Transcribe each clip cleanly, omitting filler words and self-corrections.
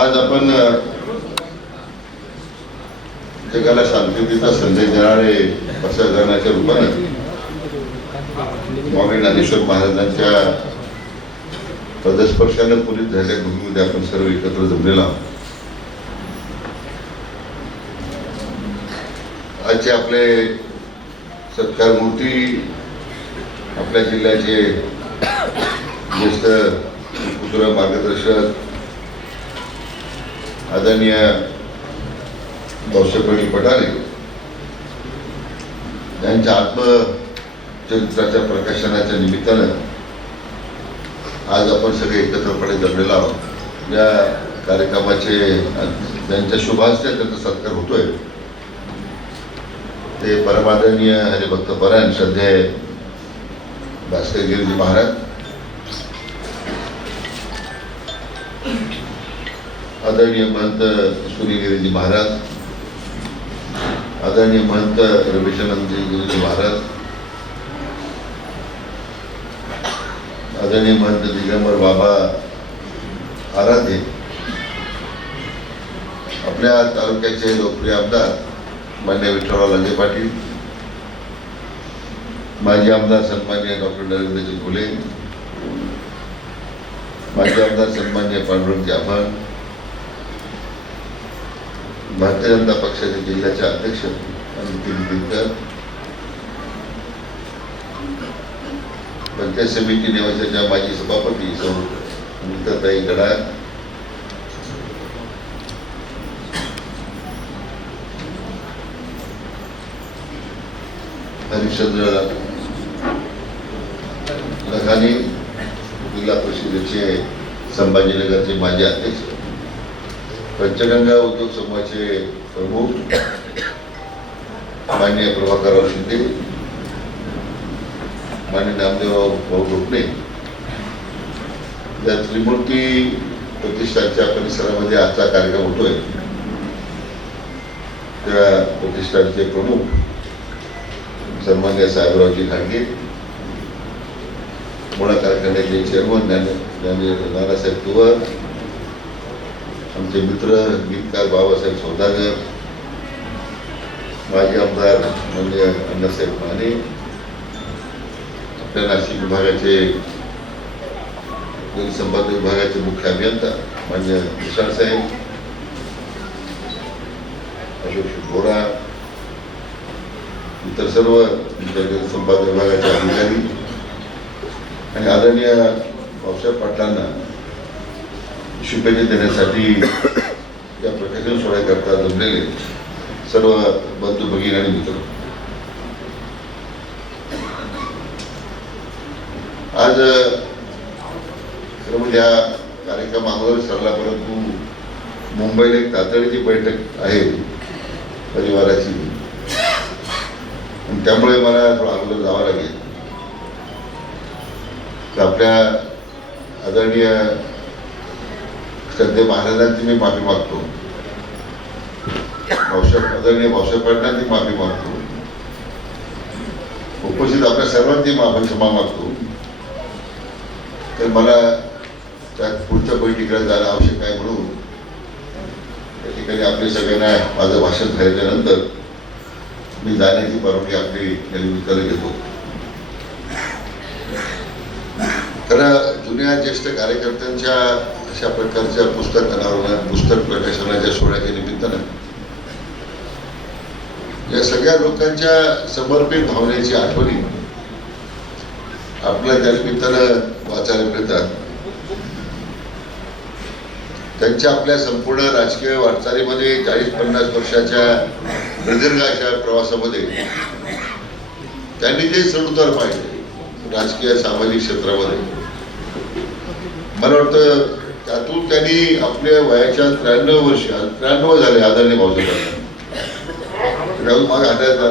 आज आपण जगाला शांततेचा संदेश देणारे पत्रकारांच्या रूपाने स्वामी ज्ञानेश्वर महाराजांच्या पदस्पर्शाने पुरीत झालेल्या भूमीमध्ये आपण सर्व एकत्र जमलेलो आहोत. आजचे आपले सत्कार मूर्ती आपल्या जिल्ह्याचे ज्येष्ठ पुत्र मार्गदर्शक आदरणीय भाऊसाहेब पठारे यांच्या आत्मचरित्राच्या प्रकाशनाच्या निमित्तानं आज आपण सगळे एकत्रपणे जमलेलो आहोत. या कार्यक्रमाचे ज्यांच्या शुभास्ते त्यांचा सत्कार होतोय ते परमादरणीय हरिभक्त परायण श्रद्धेय भास्कर गिरीजी महाराज, आदरणीय महंत सूर्यगिरीजी महाराज, आदरणीय महंत रमेशानंदजी गिरीजी महाराज, आदरणीय महंत दिगंबर बाबा आराध्य, आपल्या तालुक्याचे लोकप्रिय आमदार मान्य विठ्ठलराव लांजे पाटील, माजी आमदार सन्मान्य डॉक्टर नरेंद्रजी फुले, माजी आमदार सन्मान्य पांडुरंग जाफर, भारतीय जनता पक्षाचे जिल्ह्याचे अध्यक्ष नितीन दिनकर, पंचायत समिती निवासाच्या माजी सभापती सौ मुक्ताताई गडाख, हरिश्चंद्र लखानी, जिल्हा परिषदेचे संभाजीनगरचे माजी अध्यक्ष, पंचगंगा उद्योग समूहाचे प्रमुख माननीय प्रभाकरराव शिंदे, माननीय नामदेवराव भाऊ गोपणे, या त्रिमूर्ती प्रतिष्ठानच्या परिसरामध्ये आजचा कार्यक्रम होतोय. त्या प्रतिष्ठानचे प्रमुख सन्मान्य साहेबरावजी खांडगे, मोडा कारखान्याचे चेअरमन नानासाहेब तुवर, आमचे मित्र गीतकार बाबासाहेब सौदागर, माजी आमदार माननीय अण्णासाहेब माने, आपल्या नाशिक विभागाचे जलसंपदा विभागाचे मुख्य अभियंता मान्य विशाल साहेब, अशोक बोरा, इतर सर्व जलसंपदा विभागाचे अधिकारी आणि आदरणीय भाऊसाहेब पाटलांना शुभेच्छा देण्यासाठी या प्रकाशन सोहळ्याकरता जमलेले सर्व बंधू भगिनी आणि मित्र, आज या कार्यक्रम अगोदर सरला, परंतु मुंबईला एक तातडीची बैठक आहे परिवाराची आणि त्यामुळे मला थोडं अगोदर जावं लागेल. तर आपल्या आदरणीय श्रद्धेय महाराजांची मी माफी मागतो, आदरणीय भाऊसाहेब पाटलांची माफी मागतो, उपस्थित आपल्या सर्वांची क्षमा मागतो. तर मला त्या पुढच्या बैठकीला जाणं आवश्यक आहे म्हणून त्या ठिकाणी आपल्या सगळ्यांना माझं भाषण झाल्याच्या नंतर मी जाण्याची परवानगी आपली निमित्ताने घेतो. खरं जुन्या ज्येष्ठ कार्यकर्त्यांच्या अशा प्रकारच्या पुस्तक प्रकाशनाच्या सोहळ्याच्या निमित्तानं या सगळ्या लोकांच्या समर्पित भावनेची आठवणी आपल्या त्या निमित्तानं वाचायला मिळतात. त्यांच्या आपल्या संपूर्ण राजकीय वाटचालीमध्ये 40-50 वर्षाच्या प्रदीर्घ अशा प्रवासामध्ये त्यांनी जे चढउतार पाहिले राजकीय सामाजिक क्षेत्रामध्ये, मला वाटतं त्यातून त्यांनी आपल्या वयाच्या 93 वर्ष 93 झाले आदरणीय भाऊसाहेबांना मागे हटायचा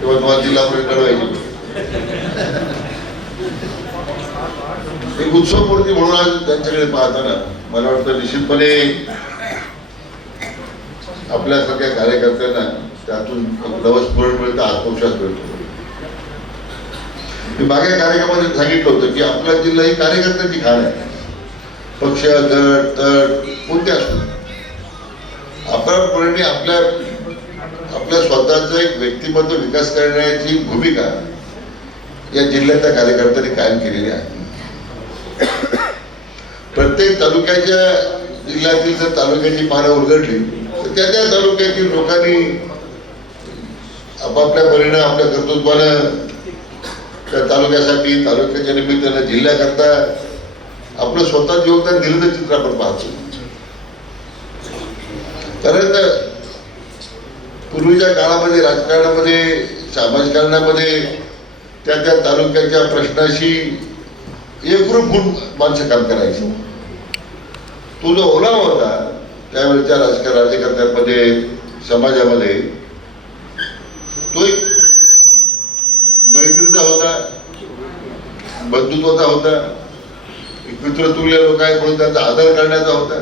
तेव्हा तुम्हाला जिल्हा परिषद लढवायची एक उत्सव मूर्ती म्हणून आज त्यांच्याकडे पाहताना मला वाटतं निश्चितपणे आपल्यासारख्या कार्यकर्त्यांना त्यातून नवस्फुरण मिळतं, आत्मविश्वास मिळतो. मी मागे कार्यक्रमामध्ये सांगितलं होतं की आपला जिल्हा ही कार्यकर्त्यांची खाण आहे, पक्ष गट तट कोणते असतो, आपल्यापणे आपल्या स्वतःचं एक व्यक्तिमत्व विकास करण्याची भूमिका या जिल्ह्यातल्या कार्यकर्त्यांनी कायम केलेली आहे. प्रत्येक तालुक्याच्या जिल्ह्यातील जर तालुक्याची पानं उलगडली तर त्या त्या तालुक्यातील लोकांनी आपापल्या परीने आपल्या कर्तृत्वानं त्या तालुक्यासाठी तालुक्याच्या निमित्तानं जिल्ह्याकरता आपलं स्वतःच योगदान दिलं तर चित्र आपण पाहतो. कारण पूर्वीच्या काळामध्ये राजकारणामध्ये समाजकारणामध्ये त्या त्या तालुक्याच्या प्रश्नाशी एकरूप होऊन माणसं काम करायची. तो जो ओलावा होता त्यावेळेच्या राज्यकर्त्यांमध्ये समाजामध्ये तो एक मैत्रीचा होता, बंधुत्वाचा होता, एक मित्रतुल्य लोक आहेत म्हणून त्यांचा आदर करण्याचा होता.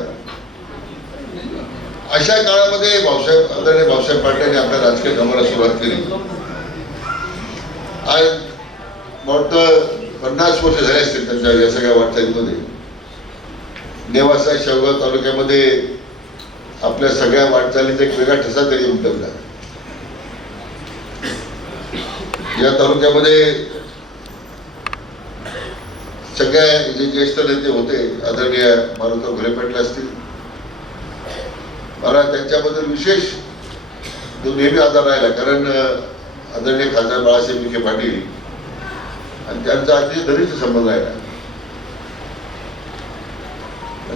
अशा काळामध्ये आदरणीय भाऊसाहेब पाटलांनी आपल्या राजकीय कामाला सुरुवात केली. आज वाटतं 50 वर्ष झाले असतील त्यांच्या या सगळ्या वाटचालीमध्ये. नेवासा शेवगाव तालुक्यामध्ये आपल्या सगळ्या वाटचालीचा एक वेगळा ठसा तरी उमटवला. या तालुक्यामध्ये सगळ्या जे ज्येष्ठ नेते होते आदरणीय मारुती घोले पाटील असतील, मला त्यांच्याबद्दल विशेष नेहमी आदर राहिला. कारण आदरणीय खासदार बाळासाहेब विखे पाटील आणि त्यांचा अतिशय घनिष्ठ संबंध राहिला.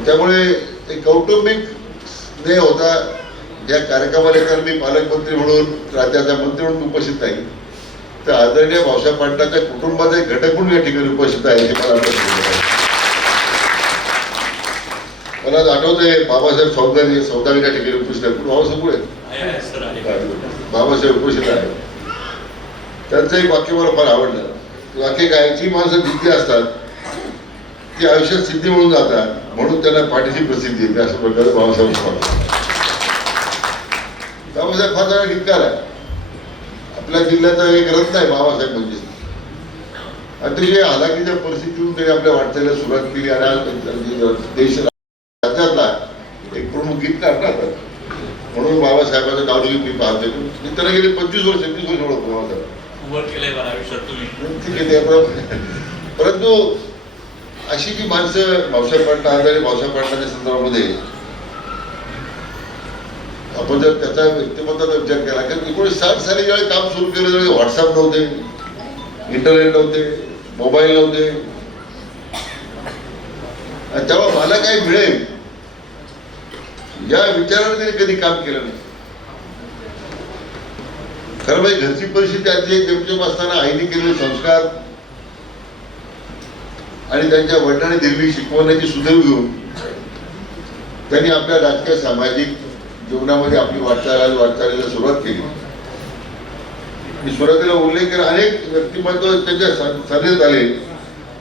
त्यामुळे एक कौटुंबिक स्नेह होता. या कार्यक्रमाला तर मी पालकमंत्री म्हणून राज्याचा मंत्री म्हणून उपस्थित नाही, तर आदरणीय भाऊसाहेब पाटलांच्या कुटुंबाचा एक घटक म्हणून या ठिकाणी उपस्थित आहे. हे मला आठवतंय बाबासाहेब सौदागर या ठिकाणी उपस्थित आहे. बाबासाहेब पुढे बाबासाहेब उपस्थित आहे. त्यांचं एक वाक्य मला फार आवडलं. वाक्य काय, जी माणसं जिंकली असतात ती आयुष्यात सिद्धी म्हणून जातात, म्हणून त्यांना पाठीची प्रसिद्धी येते. अशा प्रकारे बाबासाहेब फार चांगला गीतकार आहे. आपल्या जिल्ह्याचा एक रत्न आहे बाबासाहेब म्हणजे. अतिशय हालाकीच्या परिस्थितीतून त्यांनी आपल्या वाटचालीला सुरुवात केली आणि आज देश राज्यातला एक प्रमुख गीतकार राहतात. म्हणून बाबासाहेबांचं नाव मी पाहते. मी त्यांना गेले 25 वर्ष ओळखतो बाबासाहेब. परंतु अशी जी माणसं भाऊसाहेब पाटला आदरणीय भाऊसाहेब पाटलांच्या संदर्भामध्ये आपण जर त्याचा व्यक्तिमत्वाचा विचार केला की 1960 साली ज्यावेळी काम सुरू केलं त्यावेळी व्हॉट्सअप नव्हते, इंटरनेट नव्हते, मोबाईल नव्हते. आणि तेव्हा मला काय मिळेल या विचाराने त्यांनी कधी काम केलं नाही. खरं म्हणजे घरची परिस्थिती आधी जमजम असताना आईने केलेले संस्कार आणि त्यांच्या वडिलांनी दिलेली शिकवण्याची सुदैव घेऊन त्यांनी आपल्या राजकीय सामाजिक जीवनामध्ये आपली वाटचालीला सुरुवात केली. मी सुरुवातीला उल्लेख केला अनेक व्यक्तिमत्व त्यांच्या सर्जेत आले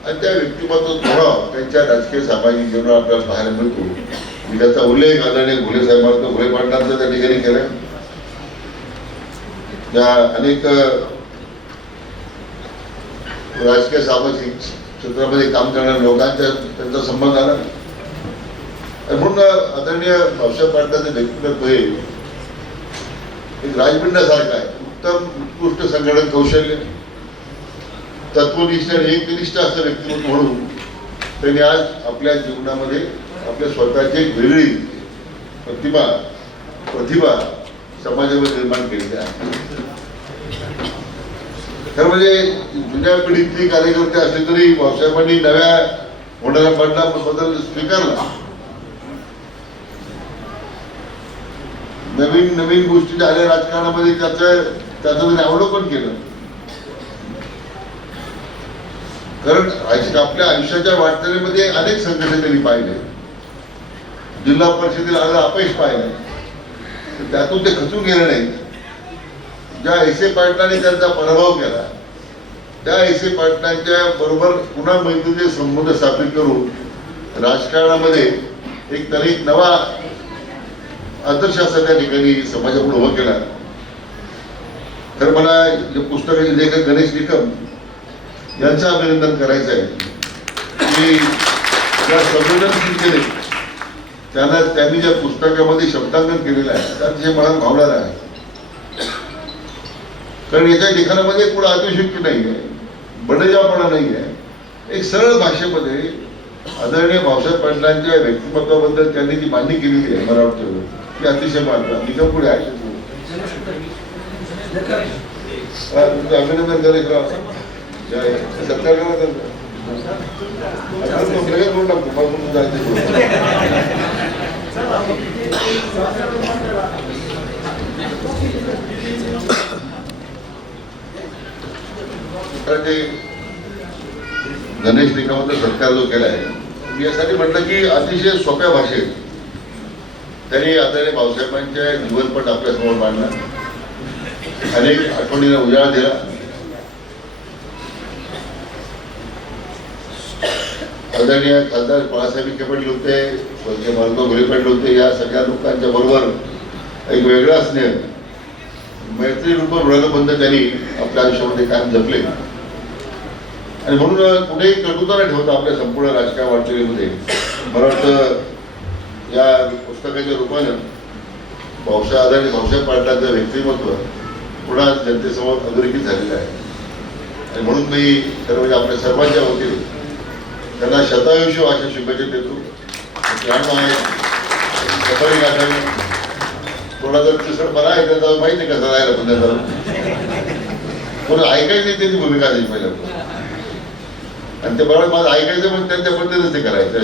आणि त्या व्यक्तिमत्व प्रभाव त्यांच्या राजकीय सामाजिक जीवनात आपल्याला पाहायला मिळतो. मी त्याचा उल्लेख आदरणीय घोले साहेबांचा घोले पाटलांचा त्या ठिकाणी केला. त्या अनेक राजकीय सामाजिक क्षेत्रामध्ये काम करणाऱ्या लोकांच्या त्यांचा संबंध आला. म्हणून आदरणीय भाऊसाहेब पाटलांचं व्यक्तिमत्व हे एक राजबिंडासारखं आहे. उत्कृष्ट संघटन कौशल्य, तत्वनिष्ठ आणि एकनिष्ठ असं व्यक्तिमत्व म्हणून त्यांनी आज आपल्या जीवनामध्ये आपल्या स्वतःची एक वेगळी प्रतिभा समाजामध्ये निर्माण केलेली आहे. खरं म्हणजे जुन्या पिढीतली कार्यकर्ते असले तरी भाऊसाहेबांनी नव्या होणाऱ्या बदल स्वीकारला. नवीन गोष्टी झाल्या राजकारणामध्ये त्याचं त्यांनी अवलोकन केलं. कारण आपल्या आयुष्याच्या वाटचालीमध्ये अनेक संघटना त्यांनी पाहिले. जिल्हा परिषदेला आलं अपयश पाहिलं, त्यातून ते खचून गेले नाही. ज्या एस.ए. पाटलांनी त्यांचा पराभव केला त्या एस.ए. पाटलांच्या बरोबर पुन्हा मैत्रीचे संबंध स्थापित करून राजकारणामध्ये एक नवा आदर्श असा त्या ठिकाणी समाजापुढे उभा केला. तर मला पुस्तकाचे लेखक गणेश निकम यांचं अभिनंदन करायचं आहे की त्या संवेदनशीलतेने त्यांनी ज्या पुस्तकामध्ये शब्दांकन केलेलं आहे त्यात जे मला भावणार आहे, कारण याच्या लिखाणामध्ये कुठं अतिशयोक्ती नाही आहे, बडजापणा नाही आहे. एक सरळ भाषेमध्ये आदरणीय भाऊसाहेब पाटलांच्या व्यक्तिमत्वाबद्दल त्यांनी जी मांडणी केलेली आहे, मला वाटतं ती अतिशय मानता निकम पुढे आहे. तुमचं अभिनंदन करेल सत्कार करा गणेश निकमाचा सत्कार जो केला आहे, मी यासाठी म्हटलं की अतिशय सोप्या भाषेत त्यांनी आदरणीय भाऊसाहेबांच्या जीवनपट आपल्यासमोर मांडला, अनेक आठवणींना उजाळा दिला. आदरणीय खासदार बाळासाहेब विखे पाटील होते, स्वर्गीय मारुती घोळे पाटील होते, या सगळ्या लोकांच्या बरोबर एक वेगळा स्नेह, मैत्री रूप ऋणबंध त्यांनी आपल्या आयुष्यामध्ये कायम जपले. आणि म्हणून कुठेही कटुता न ठेवता आपल्या संपूर्ण राजकीय वाटचालीमध्ये मला वाटतं या पुस्तकाच्या रूपानं आदरणीय भाऊसाहेब पाटलांचं व्यक्तिमत्व पुन्हा जनतेसमोर अधोरेखित झालेलं आहे. आणि म्हणून मी खरं म्हणजे आपल्या सर्वांच्या वतीने त्यांना शतायुष्य अशा शुभेच्छा देतो. सफारी गाठावी, थोडा जर तिसरपणा आहे त्याचा माहिती आहे कसं राहायला पण थोडं ऐकायचं नाही त्यांची भूमिका असेल पहिल्या, आणि ते बरोबर माझं ऐकायचं पण त्यांच्या पद्धतीनेच ते करायचं.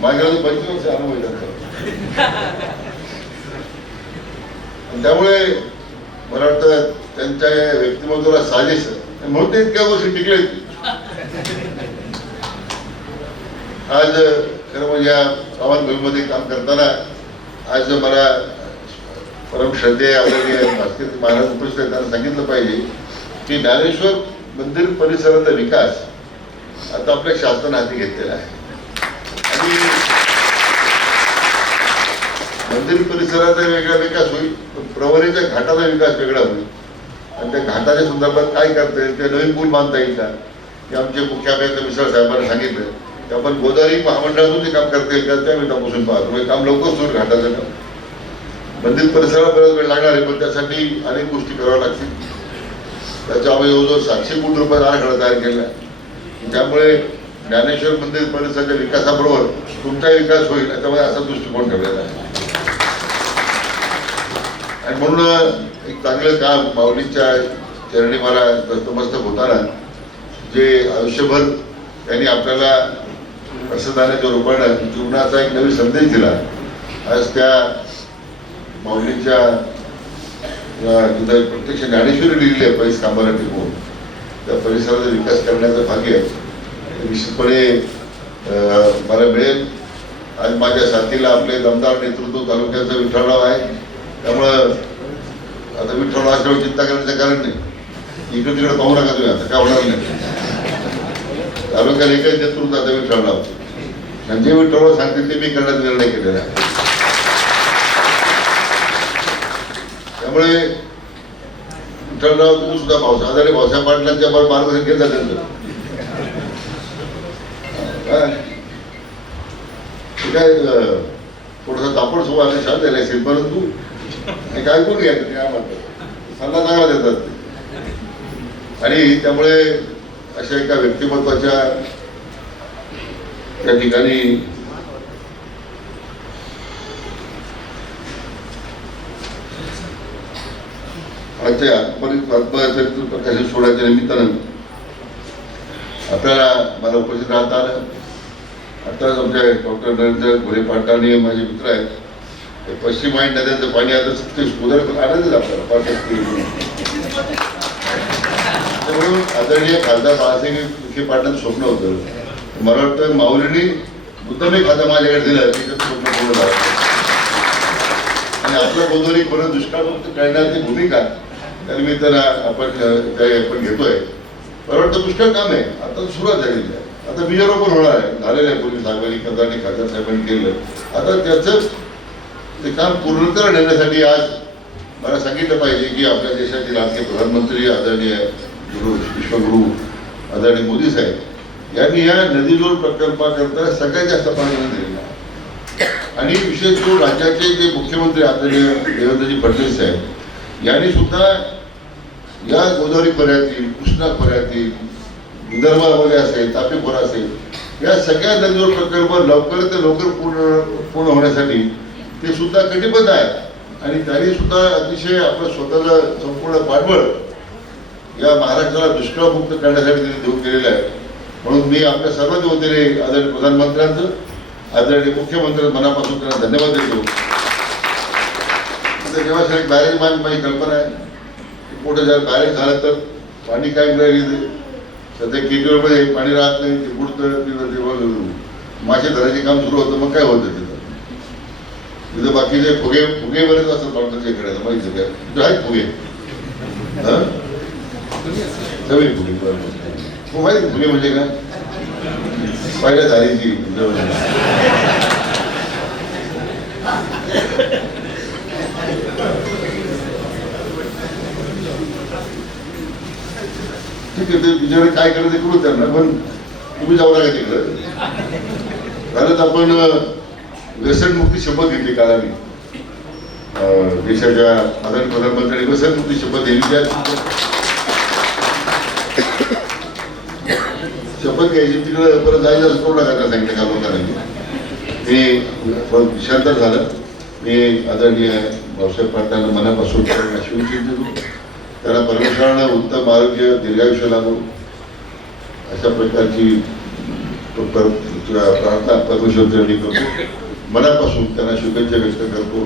माझ्या 25 वर्ष अनुभव येतात. त्यामुळे मला वाटतं त्यांच्या व्यक्तिमत्वाला साजेस म्हणून ते इतक्या गोष्टी टिकले. आज खरं म्हणजे या पावनभूमीमध्ये काम करताना आज मला परम श्रद्धेय आदरणीय भास्कर महाराज उपस्थित आहेत, त्यांना सांगितलं पाहिजे की ज्ञानेश्वर मंदिर परिसराचा विकास आता आपल्या शासनाने हाती घेतलेला आहे. आणि मंदिर परिसराचा वेगळा विकास होईल, प्रवरीच्या घाटाचा विकास वेगळा होईल. आणि त्या घाटाच्या संदर्भात काय करता येईल, ते नवीन पूल बांधता येईल का, हे आमचे मुख्य अभियंता मिसळ साहेबांनी सांगितलं की आपण गोदावरी महामंडळातून ते काम करता येईल का, त्या मी तपासून पाहतो. म्हणजे काम लवकर सुरू घाटाचं काम. मंदिर परिसराला बराच वेळ लागणार आहे, पण त्यासाठी अनेक गोष्टी कराव्या लागतील. त्याच्या आम्ही जवळजवळ 700 कोटी रुपये आराखडा तयार केला आहे. त्यामुळे ज्ञानेश्वर मंदिर परिसराच्या विकासाबरोबर तुमचा विकास होईल याच्यामध्ये असा दृष्टिकोन ठेवलेला आहे. आणि म्हणून एक चांगलं काम माऊलींच्या चरणी मला नतमस्तक होताना जे आयुष्यभर त्यांनी आपल्याला प्रसादानाच्या रूपानं जीवनाचा एक नवीन संदेश दिला. आज त्या माऊलींच्या प्रत्यक्ष ज्ञानेश्वरी लिहिली आहे पैस कामाला टिकवून, त्या परिसराचा विकास करण्याचं भाग्य निश्चितपणे मला मिळेल. आज माझ्या साथीला आपले दमदार नेतृत्व तालुक्याचं विठ्ठलराव आहे, त्यामुळं आता विठ्ठलराव असल्यावर चिंता करण्याचं कारण नाही. इकडे तिकडे पाहू नका तुम्ही, आता काय होणार नाही. तालुक्याला एकच नेतृत्व आता विठ्ठलराव, म्हणजे विठ्ठलराव सांगतील ते मी करण्याचा निर्णय केलेला आहे. त्यामुळे विठ्ठलराव तुम्ही सुद्धा भाऊसाहेब पाटलांच्या मार्गदर्शन घेत जाते. काय थोडासा तापड सोबत आले शांत झाले असेल, परंतु काय ऐकून घ्यायचं काय म्हणतात, सल्ला चांगला देतात. आणि त्यामुळे अशा एका व्यक्तिमत्वाच्या त्या ठिकाणी आत्मचरित्र प्रकाशित सोहळ्याच्या निमित्तानं आपल्याला मला उपस्थित राहता आलं. आताच आमच्या डॉक्टर नरेंद्र घोळे पाटलांनी माझे मित्र आहेत, पश्चिम वाहिनी नद्यांचं पाणी आता उदर आनंदच आपल्याला पाठक. म्हणून आदरणीय खासदार बाळासाहेब विखे पाटलांचं स्वप्न होतं. मला वाटतं माऊलींनी उत्तम एक खातं माझ्याकडे दिलं, तिचं स्वप्न पूर्ण झालं. आणि आपलं गोदावरी परत दुष्काळमुक्त करण्याची भूमिका त्यानिमित्तानं आपण घेतोय. मला वाटतं पुष्कळ काम आहे, आता सुरुवात झालेली आहे. आता बीजारोपण होणार आहे, झालेलं आहे. पोलीस साहेबांनी कदानी खासदार साहेबांनी केलं. आता त्याचं ते काम पूर्णत्वाला नेण्यासाठी आज मला सांगितलं पाहिजे की आपल्या देशाचे लाडके प्रधानमंत्री आदरणीय विश्वगुरू आदरणीय मोदी साहेब यांनी या नदीजोड प्रकल्पाकरता सगळ्यात जास्त प्राधान्य दिलेलं आहे. आणि विशेष करून राज्याचे जे मुख्यमंत्री आपले देवेंद्रजी फडणवीस साहेब यांनी सुद्धा या गोदावरी खोऱ्यातील, कृष्णा खोऱ्यातील, विदर्भामध्ये असेल, तापी खोरा असेल, या सगळ्या नदीजोड प्रकल्प लवकरात लवकर पूर्ण होण्यासाठी ते सुद्धा कटिबद्ध आहेत. आणि त्यांनी सुद्धा अतिशय आपलं स्वतःला संपूर्ण पाठबळ या महाराष्ट्राला दुष्काळमुक्त करण्यासाठी त्यांनी देऊ केलेलं आहे. म्हणून मी आपल्या सर्वांच्या वतीने आदरणीय प्रधानमंत्र्यांचं, आदरणीय मुख्यमंत्र्यांचं मनापासून त्यांना धन्यवाद देतो. जेव्हा एक बॅरेज माझी कल्पना आहे, मोठं जर बॅरेज झालं तर पाणी काय मिळाली. सध्या केटीवरमध्ये पाणी राहत नाही, ते बुडतं, मासे धरायचे काम सुरू होतं, मग काय होतं तिथं बाकीचे फुगे बरेच असतात पावसाच्या इकडे माहिती काय तिथं आहेत फुगे, सगळे फुगे माहिती फुगे म्हणजे काय पहिल्या धारीची ठीक आहे. ते बिचारे काय करायचं ते करू त्यांना, पण तुम्ही जाऊ नका तिकडं. कारण आपण व्यसनमुक्ती शपथ घेतली काल आम्ही देशाच्या आदरणीय प्रधानमंत्र्यांनी व्यसनमुक्ती शपथ दिली. त्या शपथ घ्यायची तिकडं परत जायचं असं करू नका सांगितलं का लोकांनी. ते विषयांतर झालं. मी आदरणीय भाऊसाहेब पाटलांना मनापासून शुभेच्छा देतो. त्यांना परमेश्वरानं उत्तम आरोग्य, दीर्घायुष्य लाभो अशा प्रकारची प्रार्थना परमेश्वरांनी करतो. मनापासून त्यांना शुभेच्छा व्यक्त करतो.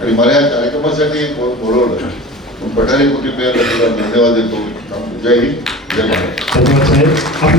आणि मला या कार्यक्रमासाठी बोलवलं पठारे कुटुंबियांना धन्यवाद देतो. जय हिंद, जय महाराष्ट्र.